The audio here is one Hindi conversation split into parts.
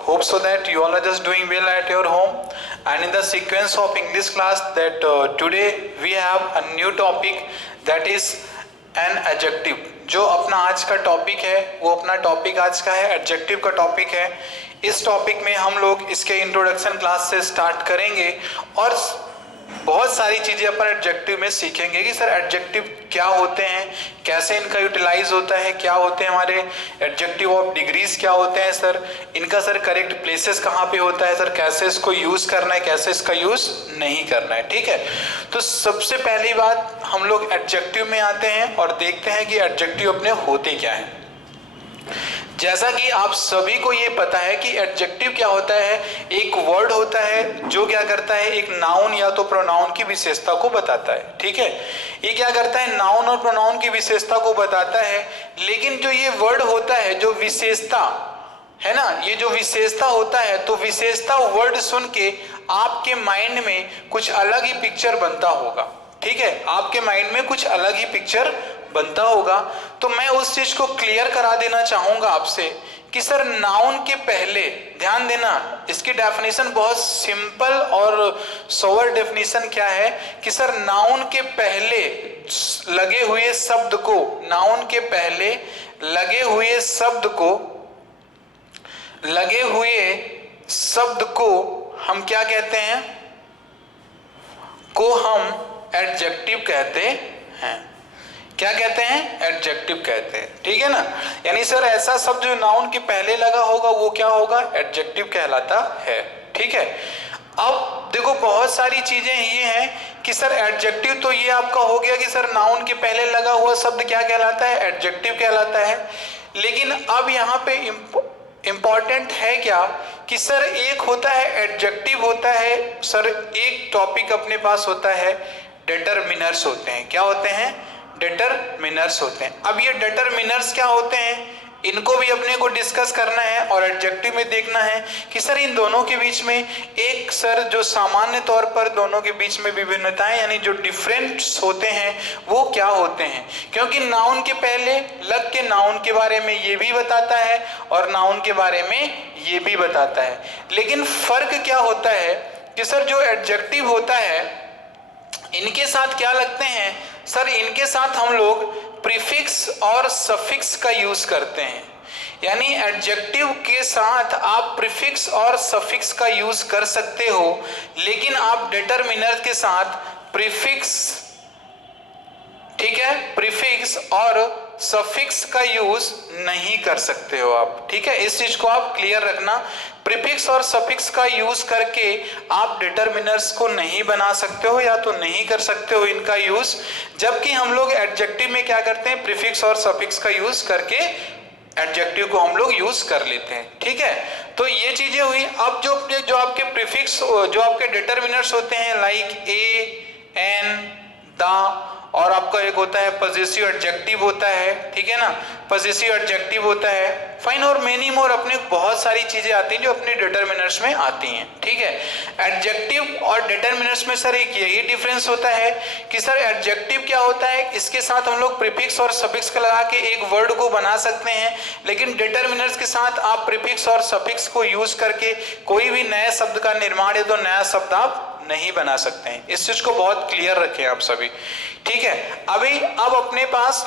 Hope so that you all are just doing well at your home. And in the sequence of English class that today we have a new topic, that is an adjective. जो अपना आज का टॉपिक है वो अपना टॉपिक आज का है एडजेक्टिव का टॉपिक है। इस टॉपिक में हम लोग इसके इंट्रोडक्शन क्लास से स्टार्ट करेंगे और बहुत सारी चीजें अपन एडजेक्टिव में सीखेंगे कि सर एडजेक्टिव क्या होते हैं, कैसे इनका यूटिलाइज होता है, क्या होते हैं हमारे एडजेक्टिव ऑफ डिग्रीज, क्या होते हैं सर इनका, सर करेक्ट प्लेसेस कहाँ पे होता है, सर कैसे इसको यूज करना है, कैसे इसका यूज नहीं करना है। ठीक है, तो सबसे पहली बात हम लोग एडजेक्टिव में आते हैं और देखते हैं कि एडजेक्टिव अपने होते क्या है। जैसा कि आप सभी को ये पता है कि एडजेक्टिव क्या होता है, एक वर्ड होता है जो क्या करता है, एक नाउन या तो प्रोनाउन की विशेषता को बताता है। ठीक है, ये क्या करता है, नाउन और प्रोनाउन की विशेषता को बताता है। लेकिन जो ये वर्ड होता है, जो विशेषता है ना, ये जो विशेषता होता है, तो विशेषता वर्ड सुन के आपके माइंड में कुछ अलग ही पिक्चर बनता होगा। ठीक है, आपके माइंड में कुछ अलग ही पिक्चर बनता होगा। तो मैं उस चीज को क्लियर करा देना चाहूंगा आपसे कि सर नाउन के पहले, ध्यान देना, इसकी डेफिनेशन बहुत सिंपल और सोवर डेफिनेशन क्या है कि सर नाउन के पहले लगे हुए शब्द को, नाउन के पहले लगे हुए शब्द को हम क्या कहते हैं, को हम एडजेक्टिव कहते हैं। क्या कहते हैं, एडजेक्टिव कहते हैं। ठीक है ना, यानी सर ऐसा शब्द जो नाउन के पहले लगा होगा वो क्या होगा, एडजेक्टिव कहलाता है। ठीक है, अब देखो बहुत सारी चीजें ये हैं कि सर एडजेक्टिव तो ये आपका हो गया कि सर नाउन के पहले लगा हुआ शब्द क्या कहलाता है, एडजेक्टिव कहलाता है। लेकिन अब यहाँ पे इंपॉर्टेंट है क्या कि सर एक होता है एडजेक्टिव होता है, सर एक टॉपिक अपने पास होता है डिटरमिनर्स होते हैं। क्या होते हैं, डिटरमिनर्स होते हैं। अब ये डिटरमिनर्स क्या होते हैं, इनको भी अपने को डिस्कस करना है और एडजेक्टिव में देखना है कि सर इन दोनों के बीच में एक, सर जो सामान्य तौर पर दोनों के बीच में विभिन्नताएं यानी जो डिफरेंस होते हैं वो क्या होते हैं। क्योंकि नाउन के पहले लग के नाउन के बारे में ये भी बताता है और नाउन के बारे में ये भी बताता है। लेकिन फर्क क्या होता है कि सर जो एडजेक्टिव होता है इनके साथ क्या लगते हैं, सर इनके साथ हम लोग प्रीफिक्स और सफिक्स का यूज करते हैं। यानी एडजेक्टिव के साथ आप प्रीफिक्स और सफिक्स का यूज कर सकते हो, लेकिन आप डिटरमिनर के साथ प्रीफिक्स, ठीक है, प्रीफिक्स और सफिक्स का यूज नहीं कर सकते हो आप। ठीक है, इस चीज को आप क्लियर रखना। प्रीफिक्स और सफिक्स का यूज करके आप डिटरमिनर्स को नहीं बना सकते हो या तो नहीं कर सकते हो इनका यूज, जबकि हम लोग एडजेक्टिव में क्या करते हैं, प्रीफिक्स और सफिक्स का यूज करके एडजेक्टिव को हम लोग यूज कर लेते हैं। ठीक है, तो ये चीजें हुई। अब जो आपके प्रीफिक्स, जो आपके डिटरमिनर्स होते हैं लाइक ए, एन, द, और आपका एक होता है पजेसिव एडजेक्टिव होता है। ठीक है ना, पजेसिव एडजेक्टिव होता है, फाइन, और मेनी मोर, अपने बहुत सारी चीजें आती हैं जो अपने डिटरमिनर्स में आती हैं। ठीक है, एडजेक्टिव और डिटरमिनर्स में सर एक यही डिफरेंस होता है कि सर एडजेक्टिव क्या होता है, इसके साथ हम लोग प्रीफिक्स और सफिक्स का लगा के एक वर्ड को बना सकते हैं। लेकिन डिटरमिनर्स के साथ आप प्रीफिक्स और सफिक्स को यूज करके कोई भी नए शब्द का निर्माण या तो नया शब्द आप नहीं बना सकते हैं। इस चीज को बहुत क्लियर रखें आप सभी। ठीक है, अब अपने पास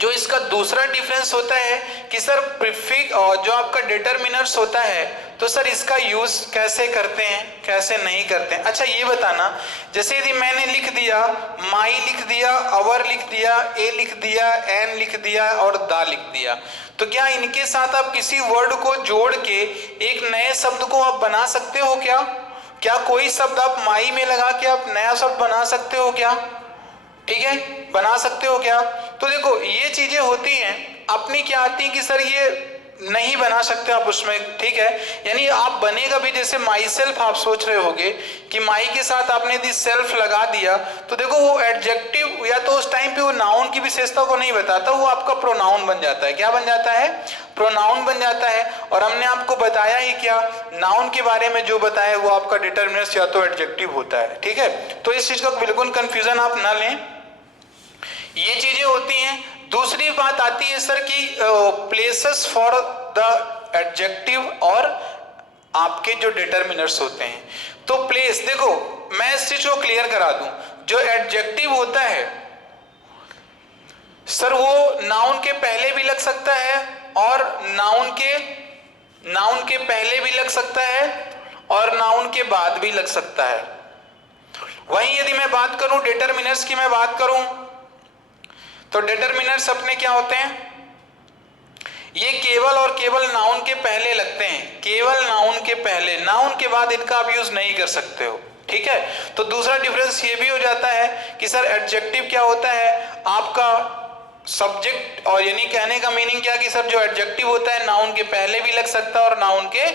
जो इसका दूसरा डिफरेंस होता है कि सर प्रीफिक्स और जो आपका डिटरमिनर्स होता है, तो सर इसका यूज कैसे करते हैं, कैसे नहीं करते हैं। अच्छा ये बताना, जैसे यदि मैंने लिख दिया माई, लिख दिया अवर, लिख दिया ए, लिख दिया एन, लिख दिया और दा लिख दिया, तो क्या इनके साथ आप किसी वर्ड को जोड़ के एक नए शब्द को आप बना सकते हो क्या? क्या कोई शब्द आप माई में लगा के आप नया शब्द बना सकते हो क्या? ठीक है, बना सकते हो क्या? तो देखो ये चीजें होती हैं अपनी, क्या आती है कि सर ये नहीं बना सकते आप उसमें। ठीक है, यानी आप बनेगा भी, जैसे माई सेल्फ आप सोच रहे होगे कि माई के साथ आपने यदि सेल्फ लगा दिया तो देखो वो एडजेक्टिव या तो उस टाइम पे वो नाउन की विशेषता को नहीं बताता, वो आपका प्रोनाउन बन जाता है। क्या बन जाता है? प्रोनाउन बन जाता है। और हमने आपको बताया ही क्या, नाउन के बारे में जो बताया वो आपका डिटरमिनर्स या तो एडजेक्टिव होता है। ठीक है, तो इस चीज का बिल्कुल कंफ्यूजन आप ना लें। ये चीजें होती हैं दूसरी बात आती है सर कि प्लेसेस फॉर द एडजेक्टिव और आपके जो डिटर्मिनर्स होते हैं। तो प्लेस, देखो मैं इस चीज को क्लियर करा दूं, जो एडजेक्टिव होता है सर वो नाउन के पहले भी लग सकता है और नाउन के पहले भी लग सकता है और नाउन के बाद भी लग सकता है। वहीं यदि मैं बात करूं डिटर्मिनर्स की, मैं बात करूं तो डिटर्मिनर्स अपने क्या होते हैं, ये केवल और केवल नाउन के पहले लगते हैं, केवल नाउन के पहले, नाउन के बाद इनका आप यूज नहीं कर सकते हो। ठीक है, तो दूसरा डिफरेंस ये भी हो जाता है कि सर एडजेक्टिव क्या होता है, आपका सब्जेक्ट, और यानी कहने का मीनिंग क्या कि सर जो एडजेक्टिव होता है नाउन के पहले भी लग सकता है और नाउन के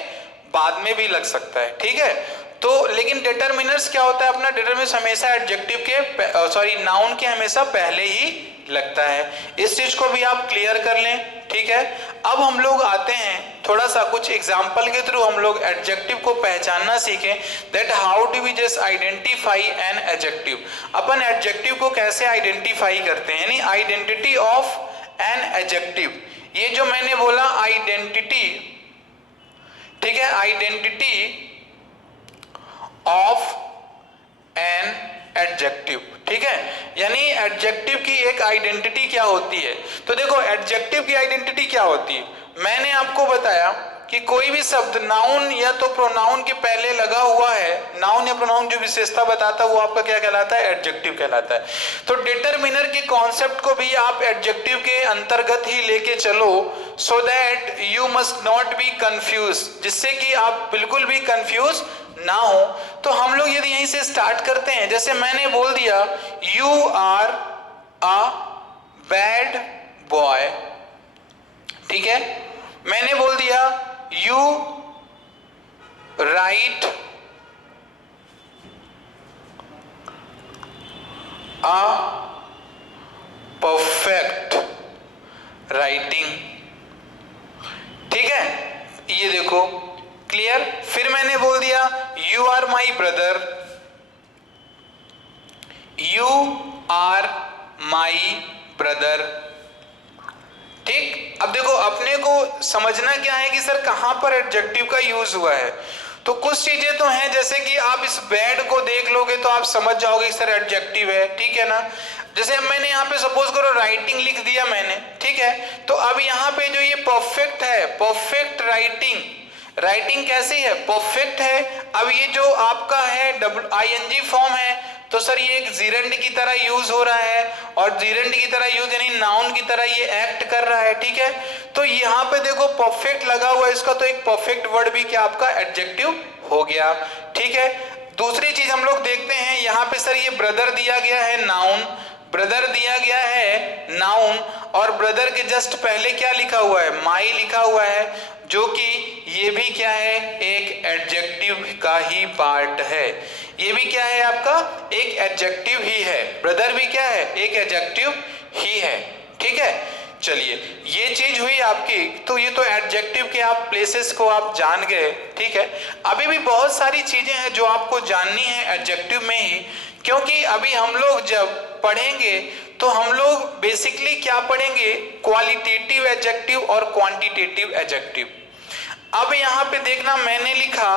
बाद में भी लग सकता है। ठीक है, तो लेकिन डिटर्मिनर्स क्या होता है, अपना डिटर्मिनर्स हमेशा एडजेक्टिव के नाउन के हमेशा पहले ही लगता है। इस चीज को भी आप क्लियर कर लें। ठीक है, अब हम लोग आते हैं थोड़ा सा कुछ एग्जाम्पल के थ्रू हम लोग एडजेक्टिव को पहचानना सीखें, that how do we just identify an adjective. अपन एडजेक्टिव को कैसे आइडेंटिफाई करते हैं, यानी आइडेंटिटी ऑफ एन एडजेक्टिव। ये जो मैंने बोला आइडेंटिटी, ठीक है, आइडेंटिटी ऑफ एन एडजेक्टिव। ठीक है, यानी एडजेक्टिव की एक आइडेंटिटी क्या होती है। तो देखो एडजेक्टिव की आइडेंटिटी क्या होती है, मैंने आपको बताया कि कोई भी शब्द नाउन या तो प्रोनाउन के पहले लगा हुआ है, नाउन या प्रोनाउन जो विशेषता बताता है वो आपका क्या कहलाता है, एडजेक्टिव कहलाता है। तो डिटरमिनर के कॉन्सेप्ट को भी आप एडजेक्टिव के अंतर्गत ही लेके चलो, so that you must not be confuse, जिससे कि आप बिल्कुल भी कंफ्यूज ना हो। तो हम लोग यदि यहीं से स्टार्ट करते हैं, जैसे मैंने बोल दिया you are a bad boy, ठीक है, मैंने बोल दिया you write a perfect writing. ठीक है, ये देखो क्लियर। फिर मैंने बोल दिया you are my brother, you are my brother. ठीक, अब देखो अपने को समझना क्या है कि सर कहां पर एडजेक्टिव का यूज हुआ है। तो कुछ चीजें तो हैं, जैसे कि आप इस बैड को देख लोगे तो आप समझ जाओगे कि सर एडजेक्टिव है। ठीक है ना, जैसे मैंने यहाँ पे सपोज करो राइटिंग लिख दिया मैंने, ठीक है, तो अब यहाँ पे जो ये परफेक्ट है, परफेक्ट राइटिंग, राइटिंग कैसी है, परफेक्ट है। अब ये जो आपका है ING फॉर्म है, तो सर ये एक जीरेंड की तरह यूज हो रहा है, और जीरेंड की तरह यूज यानी नाउन की तरह ये एक्ट कर रहा है। ठीक है, तो यहाँ पे देखो परफेक्ट लगा हुआ है इसका, तो एक परफेक्ट वर्ड भी क्या आपका एडजेक्टिव हो गया। ठीक है, दूसरी चीज हम लोग देखते हैं, यहाँ पे सर ये ब्रदर दिया गया है नाउन, ब्रदर दिया गया है नाउन, और ब्रदर के जस्ट पहले क्या लिखा हुआ है, माई लिखा हुआ है, जो कि ये भी क्या है, एक एडजेक्टिव का ही पार्ट है। ये भी क्या है आपका, एक एडजेक्टिव ही है, ब्रदर भी क्या है, एक एडजेक्टिव ही है। ठीक है, चलिए ये चीज हुई आपकी। तो ये तो एडजेक्टिव के आप प्लेसेस को आप जान गए। ठीक है, अभी भी बहुत सारी चीजें हैं जो आपको जाननी है एडजेक्टिव में ही, क्योंकि अभी हम लोग जब पढ़ेंगे तो हम लोग बेसिकली क्या पढ़ेंगे, क्वालिटेटिव एडजेक्टिव और क्वांटिटेटिव एडजेक्टिव। अब यहाँ पे देखना मैंने लिखा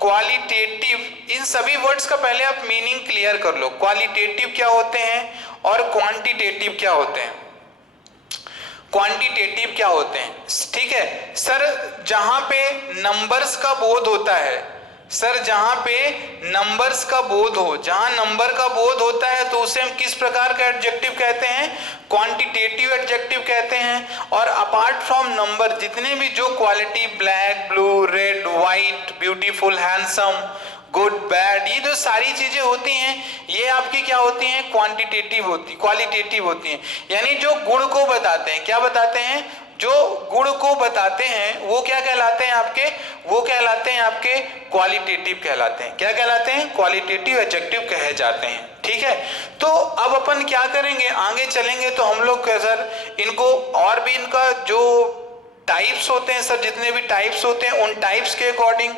क्वालिटेटिव, इन सभी वर्ड्स का पहले आप मीनिंग क्लियर कर लो, क्वालिटेटिव क्या होते हैं और क्वांटिटेटिव क्या होते हैं, क्वांटिटेटिव क्या होते हैं। ठीक है सर, जहां पे नंबर्स का बोध होता है, सर जहां पे नंबर्स का बोध हो, जहां नंबर का बोध होता है तो उसे हम किस प्रकार का एडजेक्टिव कहते हैं, क्वांटिटेटिव एडजेक्टिव कहते हैं। और अपार्ट फ्रॉम नंबर जितने भी जो quality, black, blue, red, white, beautiful, handsome, good, bad, ये जो सारी चीजें होती हैं ये आपकी क्या होती हैं, क्वालिटेटिव होती हैं। यानी जो गुण को बताते हैं, क्या बताते हैं, जो गुण को बताते हैं वो क्या कहलाते हैं आपके, वो कहलाते हैं आपके क्वालिटेटिव कहलाते हैं। क्या कहलाते हैं, क्वालिटेटिव एडजेक्टिव कहे जाते हैं। ठीक है, तो अब अपन क्या करेंगे, आगे चलेंगे तो हम लोग सर इनको और भी इनका जो टाइप्स होते हैं, सर जितने भी टाइप्स होते हैं उन टाइप्स के according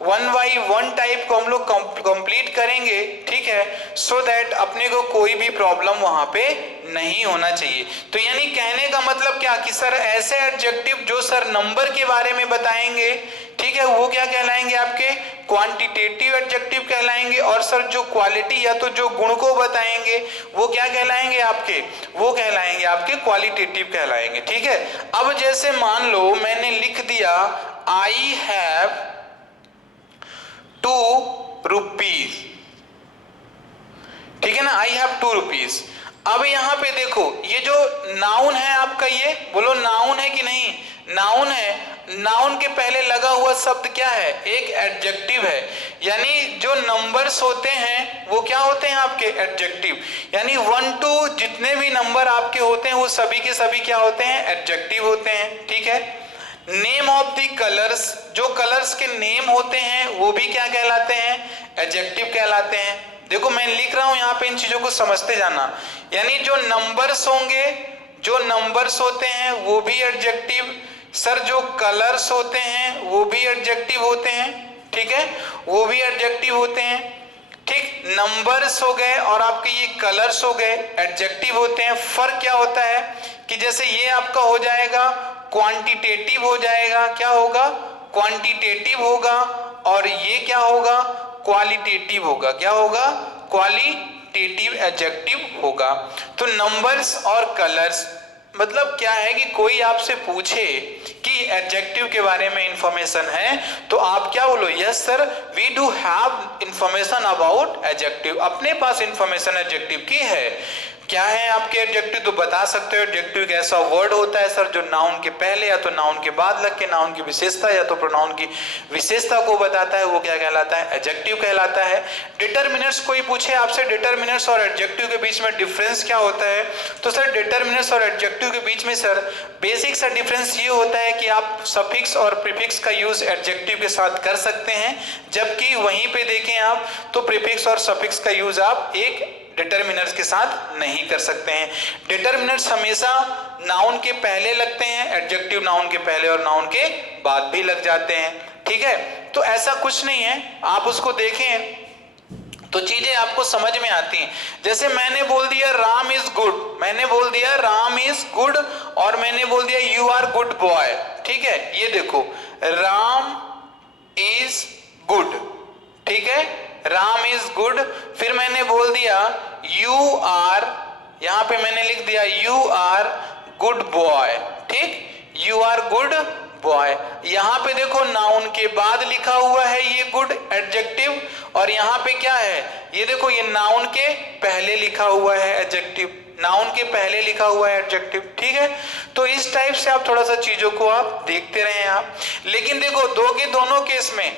one by one type को हम लोग कंप्लीट करेंगे, ठीक है, सो दैट अपने को कोई भी प्रॉब्लम वहां पे नहीं होना चाहिए। तो यानी कहने का मतलब क्या कि सर ऐसे एडजेक्टिव जो सर नंबर के बारे में बताएंगे, ठीक है, वो क्या कहलाएंगे आपके क्वांटिटेटिव एडजेक्टिव कहलाएंगे, और सर जो क्वालिटी या तो जो गुण को बताएंगे वो क्या कहलाएंगे आपके, वो कहलाएंगे आपके क्वालिटेटिव कहलाएंगे, ठीक है। अब जैसे मान लो मैंने लिख दिया आई हैव 2 रुपीज, ठीक है ना, आई हैव 2 रुपीज। अब यहां पे देखो ये जो नाउन है आपका, ये बोलो नाउन है कि नहीं, नाउन है। नाउन के पहले लगा हुआ शब्द क्या है, एक एडजेक्टिव है, यानी जो नंबर्स होते हैं वो क्या होते हैं आपके एडजेक्टिव, यानी 1 to जितने भी नंबर आपके होते हैं वो सभी के सभी क्या होते हैं, एडजेक्टिव होते हैं, ठीक है। नेम ऑफ द कलर्स, जो कलर्स के नेम होते हैं वो भी क्या कहलाते हैं, एडजेक्टिव कहलाते हैं। देखो मैं लिख रहा हूं यहाँ पे, इन चीजों को समझते जाना, यानी जो नंबर्स होंगे, जो नंबर्स होते हैं वो भी एडजेक्टिव, सर जो कलर्स होते हैं वो भी एडजेक्टिव होते हैं, ठीक है, वो भी एडजेक्टिव होते हैं, ठीक। नंबर्स हो गए और आपके ये कलर्स हो गए, एडजेक्टिव होते हैं। फर्क क्या होता है कि जैसे ये आपका हो जाएगा क्वांटिटेटिव हो जाएगा, क्या होगा, क्वांटिटेटिव होगा, और ये क्या होगा, क्वालिटेटिव होगा, क्या होगा, क्वालिटेटिव एडजेक्टिव होगा। तो नंबर्स और कलर्स मतलब क्या है कि कोई आपसे पूछे कि एडजेक्टिव के बारे में इंफॉर्मेशन है तो आप क्या बोलो, yes sir we do have information about adjective, अपने पास इंफॉर्मेशन एडजेक्टिव की है। क्या है आपके एडजेक्टिव, तो बता सकते हो। एडजेक्टिव एक ऐसा वर्ड होता है सर जो नाउन के पहले या तो नाउन के बाद लग के नाउन की विशेषता या तो प्रोनाउन की विशेषता को बताता है, वो क्या कहलाता है, एडजेक्टिव कहलाता है। डिटरमिनर्स, कोई पूछे आपसे डिटरमिनर्स और एडजेक्टिव के बीच में डिफरेंस क्या होता है, तो सर डिटरमिनर्स और एडजेक्टिव के बीच में सर बेसिक सा डिफरेंस ये होता है कि आप सफिक्स और प्रीफिक्स का यूज एडजेक्टिव के साथ कर सकते हैं, जबकि वहीं पे देखें आप तो प्रीफिक्स और सफिक्स का यूज आप एक डिटरमिनर्स के साथ नहीं कर सकते हैं। डिटरमिनर्स हमेशा नाउन के पहले लगते हैं, एडजेक्टिव नाउन के पहले और नाउन के बाद भी लग जाते हैं, ठीक है। तो ऐसा कुछ नहीं है, आप उसको देखें तो चीजें आपको समझ में आती हैं। जैसे मैंने बोल दिया राम इज गुड, मैंने बोल दिया राम इज गुड, और मैंने बोल दिया यू आर गुड बॉय, ठीक है। ये देखो राम इज गुड, ठीक है, राम इज गुड। फिर मैंने बोल दिया यू आर, यहां पे मैंने लिख दिया यू आर गुड बॉय, ठीक, यू आर गुड बॉय। यहां पे देखो नाउन के बाद लिखा हुआ है ये गुड एडजेक्टिव, और यहां पे क्या है, ये देखो ये नाउन के पहले लिखा हुआ है एडजेक्टिव, नाउन के पहले लिखा हुआ है एडजेक्टिव, ठीक है। तो इस टाइप से आप थोड़ा सा चीजों को आप देखते रहे आप। लेकिन देखो दो के दोनों केस में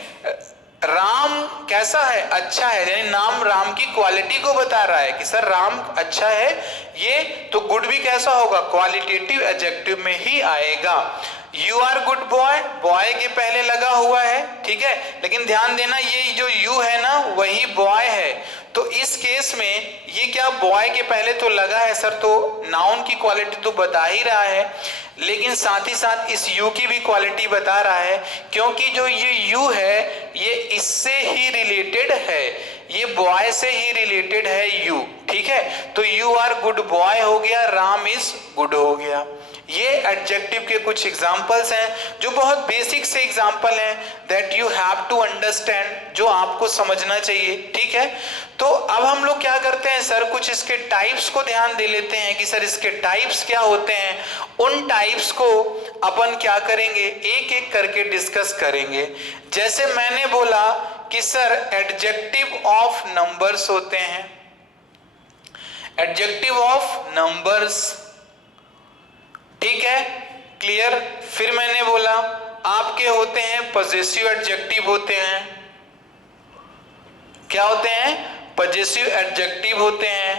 राम कैसा है, अच्छा है, यानी नाम राम की क्वालिटी को बता रहा है कि सर राम अच्छा है, ये तो गुड भी कैसा होगा, क्वालिटेटिव एडजेक्टिव में ही आएगा। You are good boy, boy के पहले लगा हुआ है, ठीक है, लेकिन ध्यान देना ये जो यू है ना वही बॉय है, तो इस केस में ये क्या बॉय के पहले तो लगा है सर, तो नाउन की क्वालिटी तो बता ही रहा है, लेकिन साथ ही साथ इस यू की भी क्वालिटी बता रहा है, क्योंकि जो ये यू है ये इससे ही रिलेटेड है, ये बॉय से ही रिलेटेड है यू, ठीक है। तो यू आर गुड बॉय हो गया, राम इज गुड हो गया। ये एडजेक्टिव के कुछ एग्जांपल्स हैं जो बहुत बेसिक से एग्जांपल हैं that you have to understand, जो आपको समझना चाहिए, ठीक है। तो अब हम लोग क्या करते हैं सर, कुछ इसके टाइप्स को ध्यान दे लेते हैं कि सर इसके टाइप्स क्या होते हैं। उन टाइप्स को अपन क्या करेंगे, एक एक करके डिस्कस करेंगे। जैसे मैंने बोला कि सर एडजेक्टिव ऑफ नंबर्स होते हैं, एडजेक्टिव ऑफ नंबर्स, ठीक है, क्लियर। फिर मैंने बोला आपके होते हैं पजेसिव एडजेक्टिव होते हैं, क्या होते हैं, पजेसिव एडजेक्टिव होते हैं,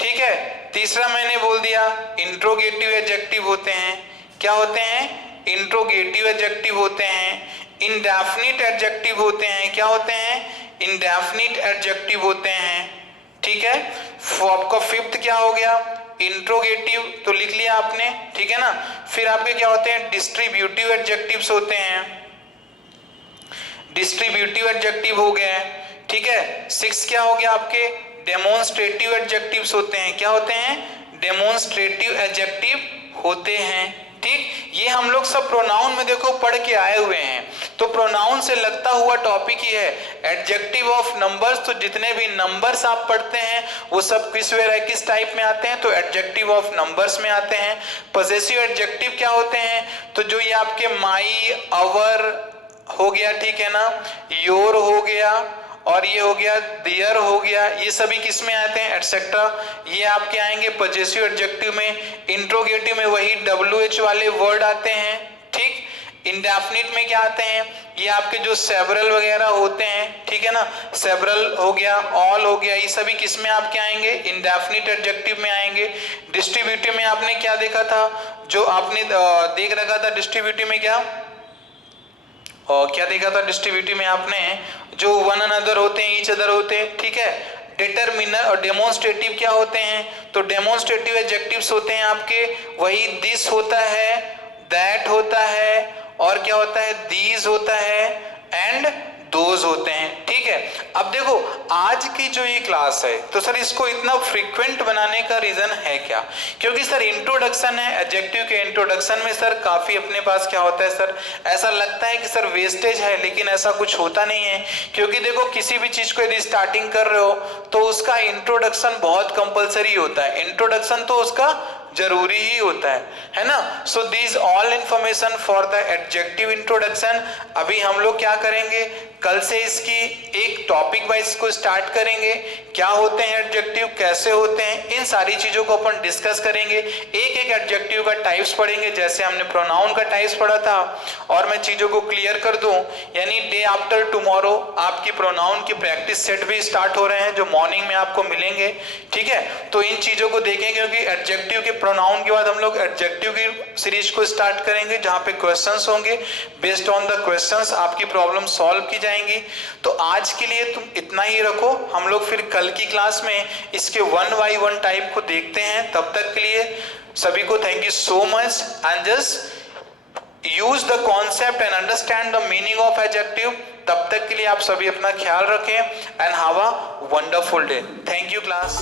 ठीक है। तीसरा मैंने बोल दिया इंट्रोगेटिव एडजेक्टिव होते हैं, क्या होते हैं, इंट्रोगेटिव एडजेक्टिव होते हैं। इंडेफिनिट एडजेक्टिव होते हैं, क्या होते हैं, इंडेफिनिट एडजेक्टिव होते हैं, ठीक है। आपका फिफ्थ क्या हो गया, इंट्रोगेटिव, तो लिख लिया आपने, ठीक है ना। फिर आपके क्या होते हैं, डिस्ट्रीब्यूटिव एडजेक्टिव्स होते हैं, डिस्ट्रीब्यूटिव एडजेक्टिव हो गए हैं, ठीक है। 6 क्या हो गया आपके डेमोन्स्ट्रेटिव एडजेक्टिव्स होते हैं, क्या होते हैं डेमोन्स्ट्रेटिव एडजेक्टिव होते हैं, ठीक। ये हम लोग सब प्रोनाउन में देखो पढ़ के आए हुए हैं, तो प्रोनाउन से लगता हुआ टॉपिक ही है एडजेक्टिव ऑफ नंबर्स। तो जितने भी नंबर्स आप पढ़ते हैं वो सब किस टाइप में आते हैं, तो एडजेक्टिव ऑफ नंबर्स में आते हैं। पॉसेसिव एडजेक्टिव क्या होते हैं, तो जो ये आपके माई, अवर हो गया, ठीक है ना, योर हो गया, और ये हो गया देयर हो गया, ये सभी किस में आते हैं एटसेट्रा, ये आपके आएंगे पॉसेसिव एडजेक्टिव में। इंट्रोगेटिव में वही WH वाले वर्ड आते हैं, ठीक। इंडेफिनिट में क्या आते हैं, ये आपके जो सेवरल वगैरह होते हैं, ठीक है ना, सेवरल हो गया, ऑल हो गया, ये सभी किस में आपके आएंगे इंडेफिनिट एडजेक्टिव में आएंगे। डिस्ट्रीब्यूटिव में आपने क्या देखा था, जो आपने देख रखा था डिस्ट्रीब्यूटिव में क्या देखा था डिस्ट्रीब्यूटिव में आपने, जो वन अनदर होते हैं, ईच अदर होते हैं, ठीक है। डिटरमिनर और डेमोन्स्ट्रेटिव क्या होते हैं, तो डेमोन्स्ट्रेटिव एडजेक्टिव्स होते हैं आपके वही दिस होता है, दैट होता है, और क्या होता है दीज होता है, एंड दोज होते हैं, ठीक है। अब देखो आज की जो ये क्लास है, तो सर इसको इतना फ्रीक्वेंट बनाने का रीजन है क्या, क्योंकि सर इंट्रोडक्शन है, एडजेक्टिव के इंट्रोडक्शन में सर काफी अपने पास क्या होता है सर, ऐसा लगता है कि सर वेस्टेज है, लेकिन ऐसा कुछ होता नहीं है। क्योंकि देखो किसी भी चीज को यदि स्टार्टिंग कर रहे हो तो उसका इंट्रोडक्शन बहुत कंपलसरी होता है, इंट्रोडक्शन तो उसका जरूरी ही होता है ना। So this all information for the adjective introduction. अभी हम लोग क्या करेंगे, कल से इसकी एक टॉपिक वाइज को स्टार्ट करेंगे, क्या होते हैं एडजेक्टिव, कैसे होते हैं, इन सारी चीजों को अपन डिस्कस करेंगे। एक एक एडजेक्टिव का टाइप्स पढ़ेंगे, जैसे हमने प्रोनाउन का टाइप्स पढ़ा था। और मैं चीजों को क्लियर कर दूं, यानी डे आफ्टर टुमारो आपकी प्रोनाउन की प्रैक्टिस सेट भी स्टार्ट हो रहे हैं, जो मॉर्निंग में आपको मिलेंगे, ठीक है। तो इन चीजों को देखेंगे, क्योंकि एडजेक्टिव के प्रोनाउन के बाद हम लोग एडजेक्टिव की सीरीज को स्टार्ट करेंगे, जहां पे क्वेश्चंस होंगे, बेस्ड ऑन द क्वेश्चंस आपकी प्रॉब्लम सॉल्व की जाएंगी। तो आज के लिए तुम इतना ही रखो, हम लोग फिर कल की क्लास में इसके 1 by 1 टाइप को देखते हैं। तब तक के लिए सभी को thank you so much, and just use the concept and understand the meaning of adjective. तब तक के लिए आप सभी अपना ख्याल रखें and have a wonderful day. Thank you class.